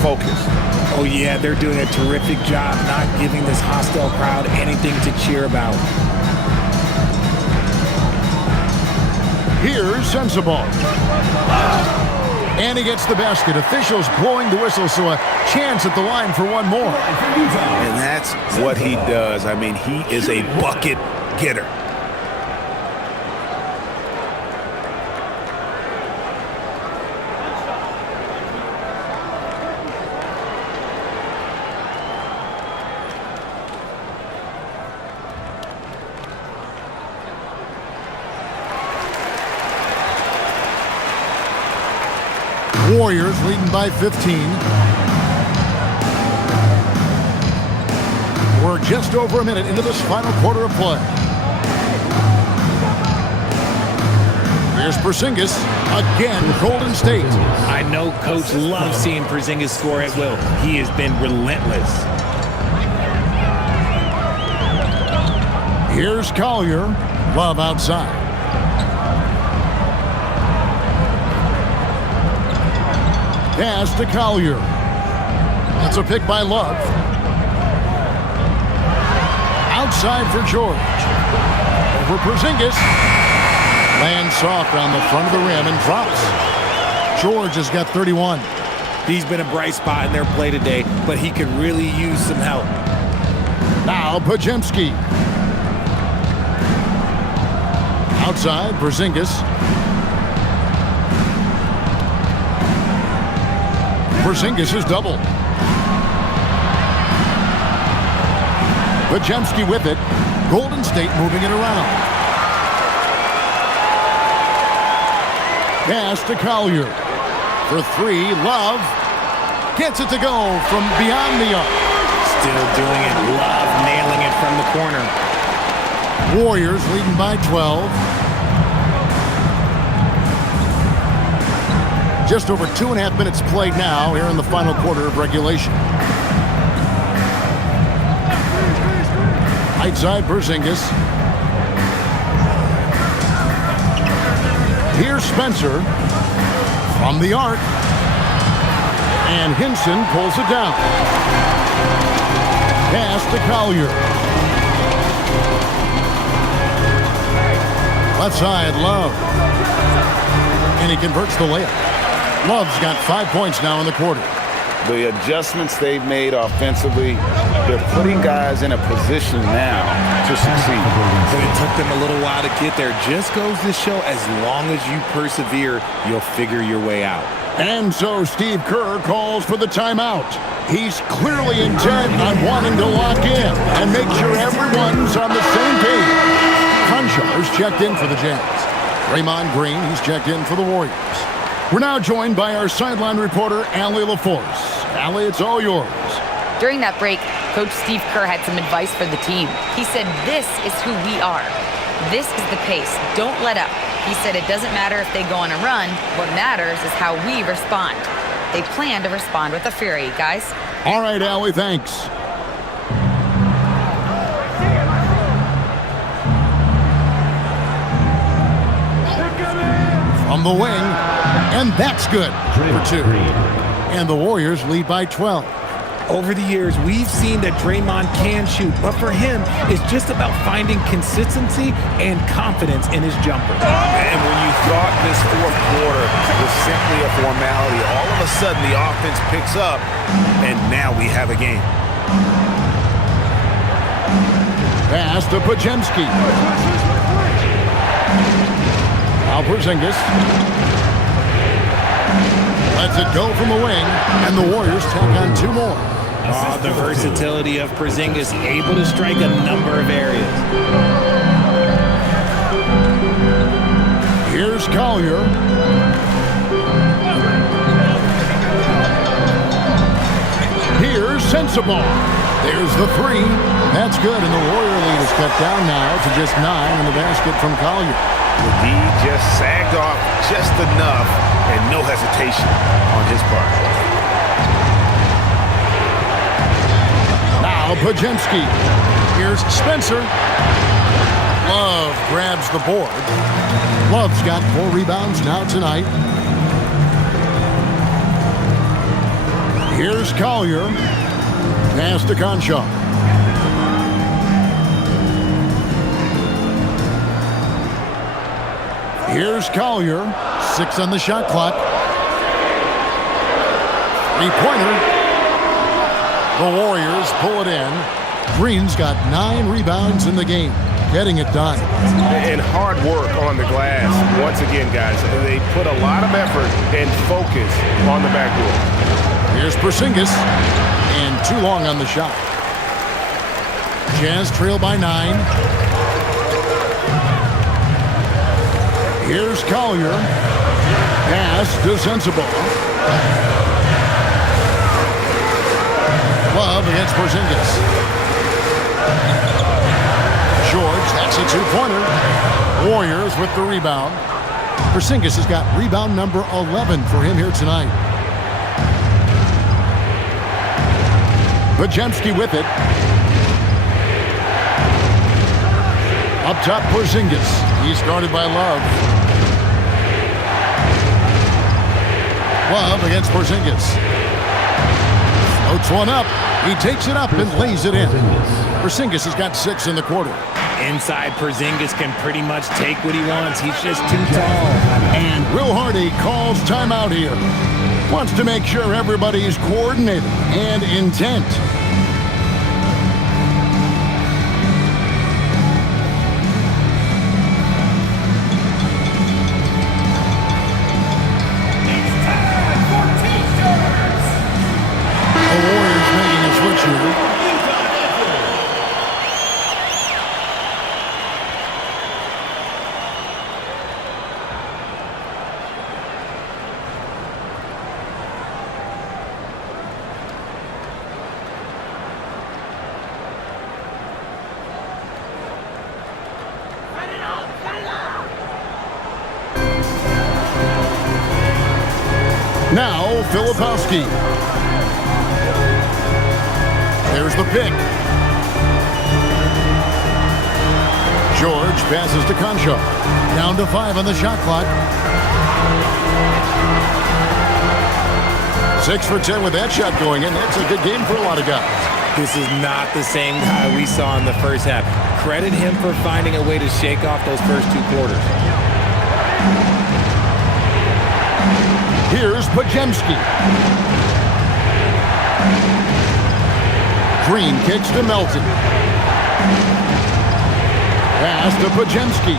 focused. Oh, yeah, they're doing a terrific job not giving this hostile crowd anything to cheer about. Here's Sensabaugh. And he gets the basket. Officials blowing the whistle, so a chance at the line for one more. And that's what he does. I mean, he is a bucket getter. Warriors leading by 15. We're just over a minute into this final quarter of play. Here's Porzingis again, Golden State. I know Coach loves seeing Porzingis score at will. He has been relentless. Here's Collier. Love outside. Pass to Collier. That's a pick by Love. Outside for George. Over Porzingis. Lands soft on the front of the rim and drops. George has got 31. He's been a bright spot in their play today, but he could really use some help. Now Pajemski. Outside, Porzingis. Porzingis is doubled. Pajemski with it. Golden State moving it around. Pass to Collier. For 3, Love. Gets it to go from beyond the arc. Still doing it. Love nailing it from the corner. Warriors leading by 12. Just over 2.5 minutes played now here in the final quarter of regulation. Right side, Porzingis. Here's Spencer from the arc. And Hinson pulls it down. Pass to Collier. Left side, Love. And he converts the layup. Love's got 5 points now in the quarter. The adjustments they've made offensively, they're putting guys in a position now to succeed. But it took them a little while to get there. Just goes to show as long as you persevere, you'll figure your way out. And so Steve Kerr calls for the timeout. He's clearly intent on wanting to lock in and make sure everyone's on the same page. Conjar's checked in for the Jazz. Draymond Green, he's checked in for the Warriors. We're now joined by our sideline reporter, Allie LaForce. Allie, it's all yours. During that break, Coach Steve Kerr had some advice for the team. He said, this is who we are. This is the pace. Don't let up. He said it doesn't matter if they go on a run. What matters is how we respond. They plan to respond with a fury, guys. All right, Allie, thanks. From the wing, and that's good for 2. And the Warriors lead by 12. Over the years, we've seen that Draymond can shoot, but for him, it's just about finding consistency and confidence in his jumper. And when you thought this fourth quarter was simply a formality, all of a sudden the offense picks up, and now we have a game. Pass to Podziemski. Now Porzingis. Lets it go from the wing, and the Warriors tack on 2 more. Oh, the versatility of Porzingis, able to strike a number of areas. Here's Collier. Here's Sensabaugh. There's the 3. That's good, and the Warrior lead is cut down now to just 9 in the basket from Collier. The D just sagged off just enough, and no hesitation on his part. Now Podziemski. Here's Spencer. Love grabs the board. Love's got 4 rebounds now tonight. Here's Collier. Pass to Conchar. Here's Collier. 6 on the shot clock. 3-pointer. The Warriors pull it in. Green's got 9 rebounds in the game, getting it done. And hard work on the glass. Once again, guys, they put a lot of effort and focus on the backboard. Here's Porzingis, and too long on the shot. Jazz trail by 9. Here's Collier. Pass to Sensabaugh. Love against Porzingis. George, that's a 2-pointer. Warriors with the rebound. Porzingis has got rebound number 11 for him here tonight. Podziemski with it. Up top, Porzingis. He's guarded by Love. Love against Porzingis. Floats one up. He takes it up and lays it in. Porzingis has got 6 in the quarter. Inside, Porzingis can pretty much take what he wants. He's just too tall. And Will Hardy calls timeout here. Wants to make sure everybody's coordinated and intent. The Warriors making a switch here. Now, Filipowski. There's the pick. George passes to Conchar. Down to 5 on the shot clock. 6 for 10 with that shot going in. That's a good game for a lot of guys. This is not the same guy we saw in the first half. Credit him for finding a way to shake off those first 2 quarters. Here's Podziemski. Green kicks to Melton. Pass to Podziemski.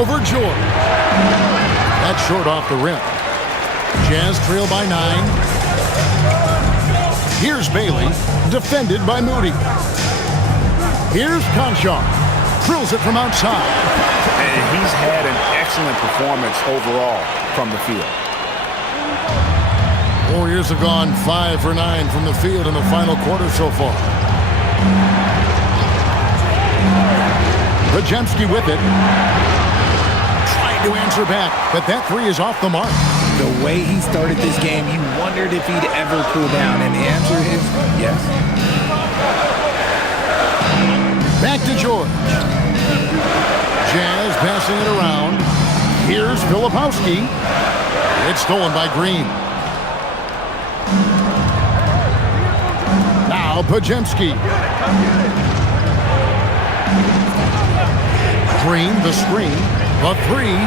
Over George. That's short off the rim. Jazz trail by 9. Here's Bailey, defended by Moody. Here's Conchar. Drills it from outside. And he's had an excellent performance overall from the field. Warriors have gone 5 for 9 from the field in the final quarter so far. Podziemski with it. Trying to answer back, but that 3 is off the mark. The way he started this game, you wondered if he'd ever cool down, and the answer is yes. Back to George. Jazz passing it around. Here's Filipowski. It's stolen by Green. Now Podziemski. Green, the screen. The three.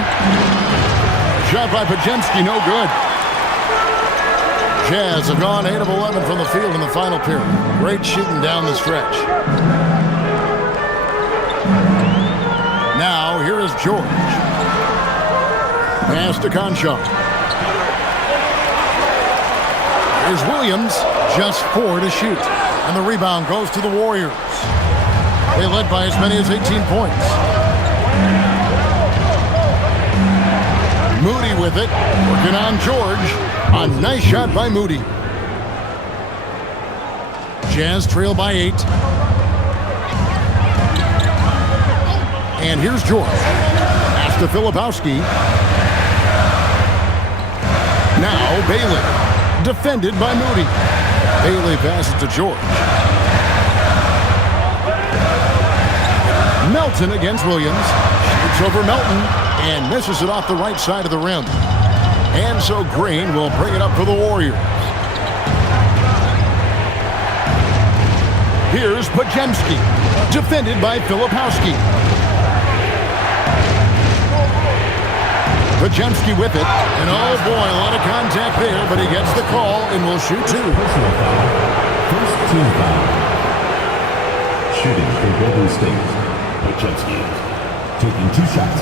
Shot by Podziemski, no good. Jazz have gone 8 of 11 from the field in the final period. Great shooting down the stretch. Now, here is George. Pass to Conchar. Here's Williams, just 4 to shoot. And the rebound goes to the Warriors. They led by as many as 18 points. Moody with it, working on George. A nice shot by Moody. Jazz trail by 8. And here's George. Pass to Filipowski. Now Bailey. Defended by Moody. Bailey passes to George. Melton against Williams. Shoots over Melton and misses it off the right side of the rim. And so Green will bring it up for the Warriors. Here's Podziemski. Defended by Filipowski. Podziemski with it. And oh boy, a lot of contact there, but he gets the call and will shoot 2. First team foul. Shooting for Golden State. Podziemski taking 2 shots.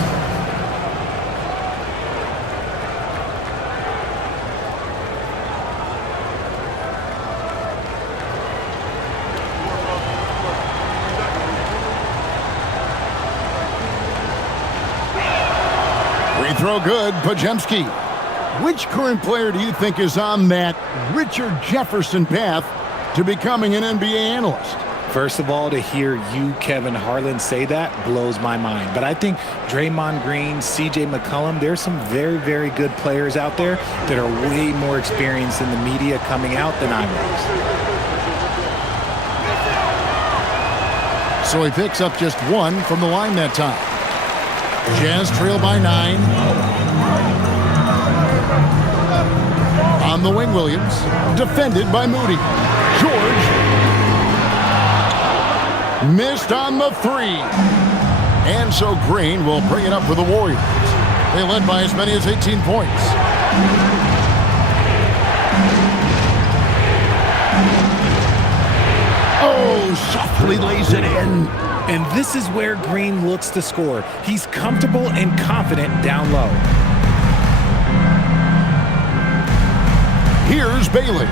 Throw good, Podziemski. Which current player do you think is on that Richard Jefferson path to becoming an NBA analyst? First of all, to hear you, Kevin Harlan, say that blows my mind. But I think Draymond Green, CJ McCollum, there's some very, very good players out there that are way more experienced in the media coming out than I was. So he picks up just 1 from the line that time. Jazz trail by 9. On the wing, Williams. Defended by Moody. George. Missed on the 3. And so Green will bring it up for the Warriors. They led by as many as 18 points. Oh, softly lays it in. And this is where Green looks to score. He's comfortable and confident down low. Here's Bailey.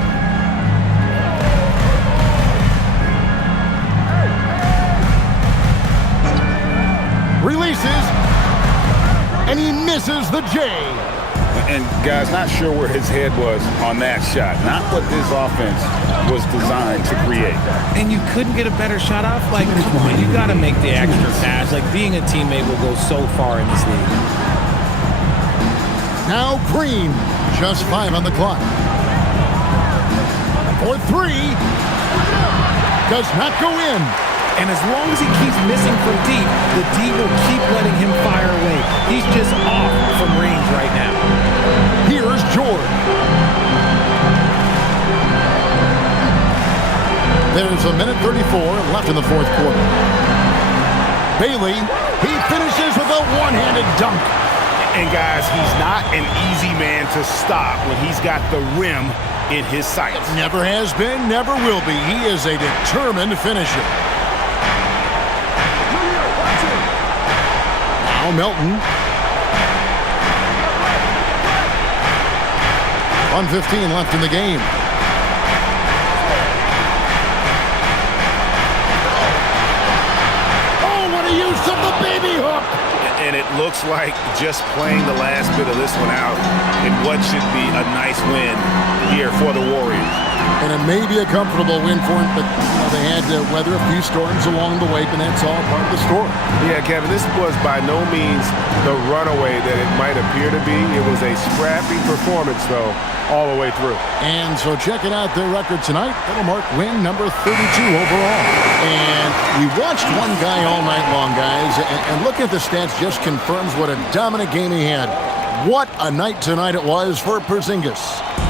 Releases. And he misses the J. And guys, not sure where his head was on that shot. Not what this offense was designed to create. And you couldn't get a better shot off? Like, come on, you got to make the extra pass. Like, being a teammate will go so far in this league. Now Green, just 5 on the clock. For 3, does not go in. And as long as he keeps missing from deep, the D will keep letting him fire away. He's just off from range right now. Here's George. There's a minute 34 left in the 4th quarter. Bailey, he finishes with a one-handed dunk. And guys, he's not an easy man to stop when he's got the rim in his sights. Never has been, never will be. He is a determined finisher. Now Melton. 1:15 left in the game. Oh, what a use of the baby hook! And it looks like just playing the last bit of this one out in what should be a nice win here for the Warriors. And it may be a comfortable win for him, but they had to weather a few storms along the way, and that's all part of the story. Yeah, Kevin, this was by no means the runaway that it might appear to be. It was a scrappy performance, though, all the way through. And so checking out their record tonight, that'll mark win number 32 overall. And we watched one guy all night long, guys, and looking at the stats just confirms what a dominant game he had. What a night tonight it was for Porzingis.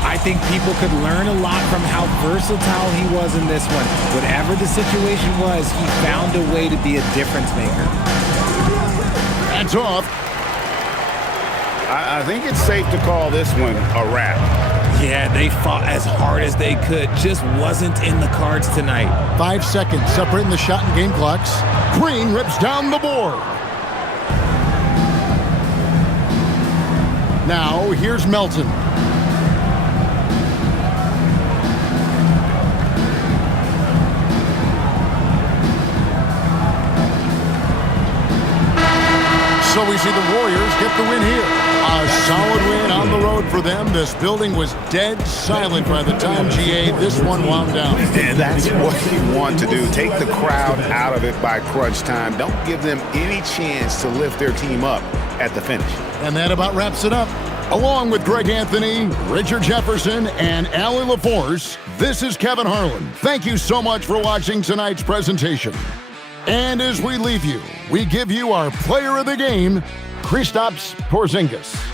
I think people could learn a lot from how versatile he was in this one. Whatever the situation was, he found a way to be a difference maker. That's off. I think it's safe to call this one a wrap. Yeah, they fought as hard as they could. Just wasn't in the cards tonight. 5 seconds separating the shot and game clocks. Green rips down the board. Now, here's Melton. So we see the Warriors get the win here. A solid win on the road for them. This building was dead silent by the time, GA, this one wound down. And that's what you want to do. Take the crowd out of it by crunch time. Don't give them any chance to lift their team up at the finish. And that about wraps it up. Along with Greg Anthony, Richard Jefferson, and Allie LaForce, this is Kevin Harlan. Thank you so much for watching tonight's presentation. And as we leave you, we give you our player of the game, Kristaps Porzingis.